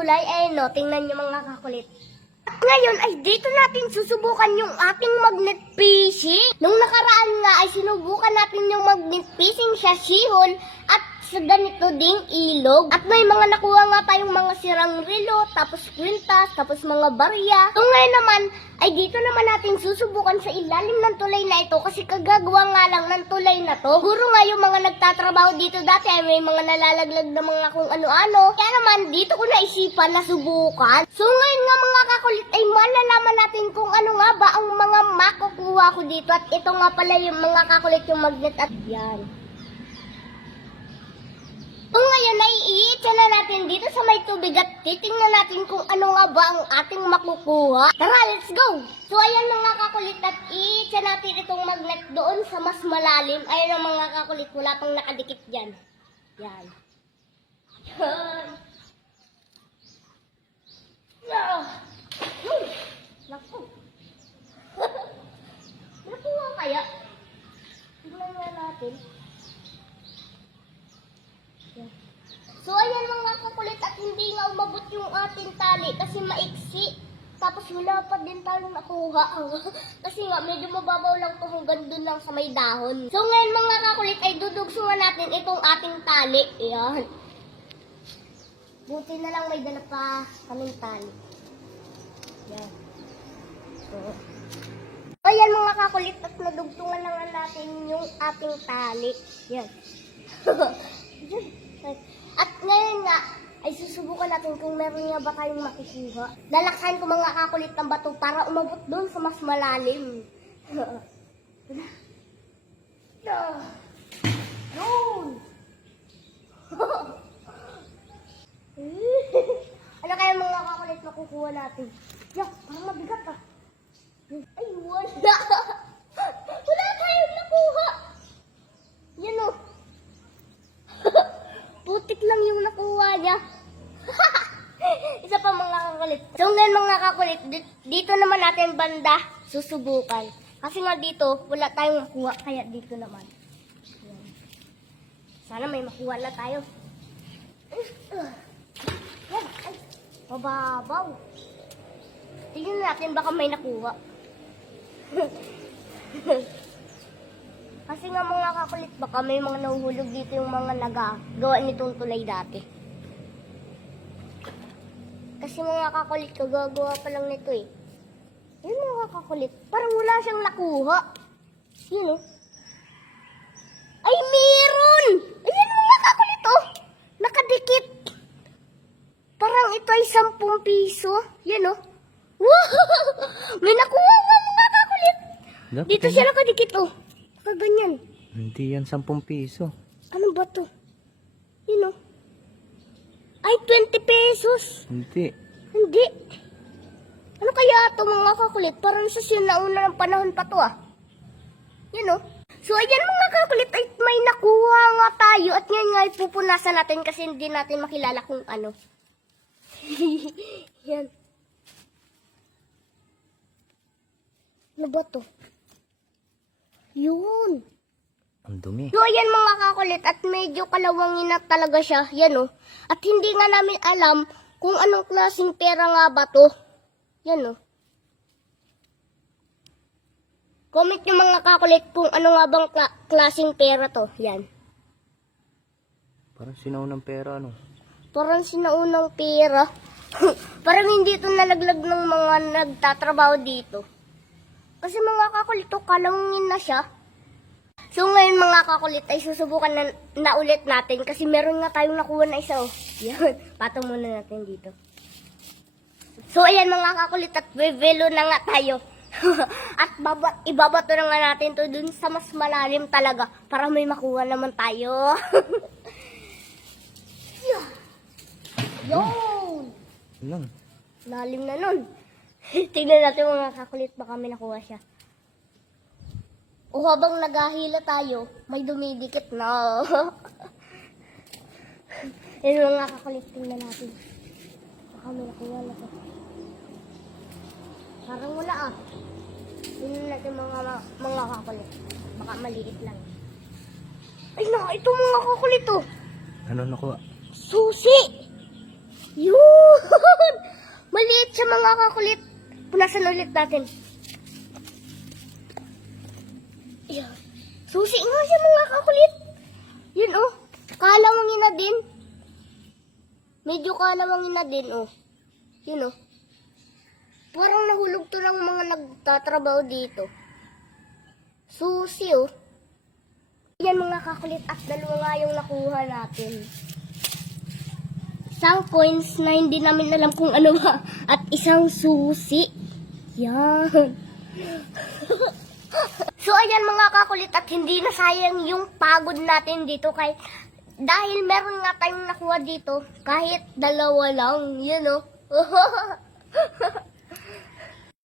tulay. Ayun no, tingnan nyo mga kakulit. At ngayon ay dito natin susubukan yung ating magnet fishing. Nung nakaraan nga ay sinubukan natin yung magnet fishing sa sihon at sa ganito ding ilog. At may mga nakuha nga tayong mga sirang relo, tapos kwintas, tapos mga barya. So ngayon naman ay dito naman natin susubukan sa ilalim ng tulay na ito kasi kagagawa nga lang ng tulay na to. Siguro nga yung mga nagtatrabaho dito dati ay may mga nalalaglag na mga kung ano-ano. Kaya naman dito ko naisipan na subukan. So ngayon nga mga kakulit ay malalaman natin kung ano nga ba ang mga makukuha ko dito. At ito nga pala yung mga kakulit yung magnet at yan. So ngayon ay i-itcha na natin dito sa may tubig at titingnan natin kung ano nga ba ang ating makukuha. Tara, let's go! So ayan mga kakulit at i-itcha natin itong magnet doon sa mas malalim. Ayan ang mga kakulit, wala pang nakadikit dyan. Yan. Yan. Naku. Nakuha kaya? Tignan nga natin. So ayan mga kakulit at hindi nga umabot yung ating tali kasi maiksi. Tapos wala pa din tayong nakuha. Kasi nga medyo mababaw lang ito hanggang dun lang sa may dahon. So ngayon mga kakulit ay dudugsungan natin itong ating tali. Ayan. Buti na lang may dala pa kaming tali. Ayan. So ayan mga kakulit at nadugtungan na nga natin yung ating tali. Ayan. At ngayon nga, ay susubukan natin kung meron nga ba tayong makukuha. Lalaksayin ko mga kakulit ng bato para umabot doon sa mas malalim. Doon! Ano kaya mga kakulit makukuha natin? Yak, parang mabigat ah. Ay, wala! Wala tayong nakuha! Yan o. Putik lang yung nakuha niya. Isa pa mga kakulit. So ngayon mga kakulit, dito naman natin banda susubukan. Kasi nga dito, wala tayong makuha. Kaya dito naman. Ayan. Sana may makuha na tayo. Yan. Ay, mababaw. Tingnan natin baka may nakuha. Kasi nga mga kakulit, baka may mga nahuhulog dito yung mga nagagawa nitong tulay dati. Kasi mga kakulit, kagagawa pa lang nito eh. Yan mga kakulit, parang wala siyang nakuha. Yun eh. Ay, meron! Ayan mga kakulit oh! Nakadikit! Parang ito ay 10 piso. Yan oh. Wow! May nakuha nga mga kakulit! Dito siya nakadikit oh. Ganyan. Hindi yan 10 piso. Ano ba to? Yun o. Ay, 20 pesos. Hindi. Hindi. Ano kaya ito mga kakulit? Parang sa nauna ng panahon pa to ah. Yun o. So ayan mga kakulit ay may nakuha nga tayo. At ngayon nga ipupunasan natin kasi hindi natin makilala kung ano. Yan. Ano ba to? Yun. Ang dumi. So, ayan mga kakulit at medyo kalawangin na talaga siya. Yan o. At hindi nga namin alam kung anong klaseng pera nga ba to. Yan o. Comment nyo mga kakulit kung ano nga bang klaseng pera to. Yan. Parang sinaunang pera, ano? Parang sinaunang pera. Parang hindi ito nalaglag ng mga nagtatrabaho dito. Kasi mga kakulit, kalawangin na siya. So ngayon mga kakulit ay susubukan na ulit natin kasi meron nga tayong nakuha na isa oh. Yan, patong muna natin dito. So ayan mga kakulit at velo na nga tayo. At ibabato na nga natin to dun sa mas malalim talaga para may makuha naman tayo. Yun! Lang. Lalim na nun. Tingnan natin mga kakulit, baka may nakuha siya. O habang naghahila tayo, may dumidikit na. Yan mga kakulit, tingnan natin. Baka may nakuha na to. Parang wala ah. Tingnan natin mga kakulit. Baka maliit lang. Ay na, ito mga kakulit oh. Ano nakuha? Susi! Yun! Maliit siya mga kakulit. Punasan ulit natin. Yan. Susi nga siya mga kakulit. Yun oh. Kalawangin na din. Medyo kalawangin na din oh. Yun oh. Parang nahulog to ng mga nagtatrabaho dito. Susi oh. Yan mga kakulit at dalawa nga yung nakuha natin. Isang coins na hindi namin alam kung ano ba. At isang susi. Yan. So ayan mga kakulit at hindi na sayang yung pagod natin dito dahil meron nga tayong nakuha dito kahit dalawa lang. Yun oh.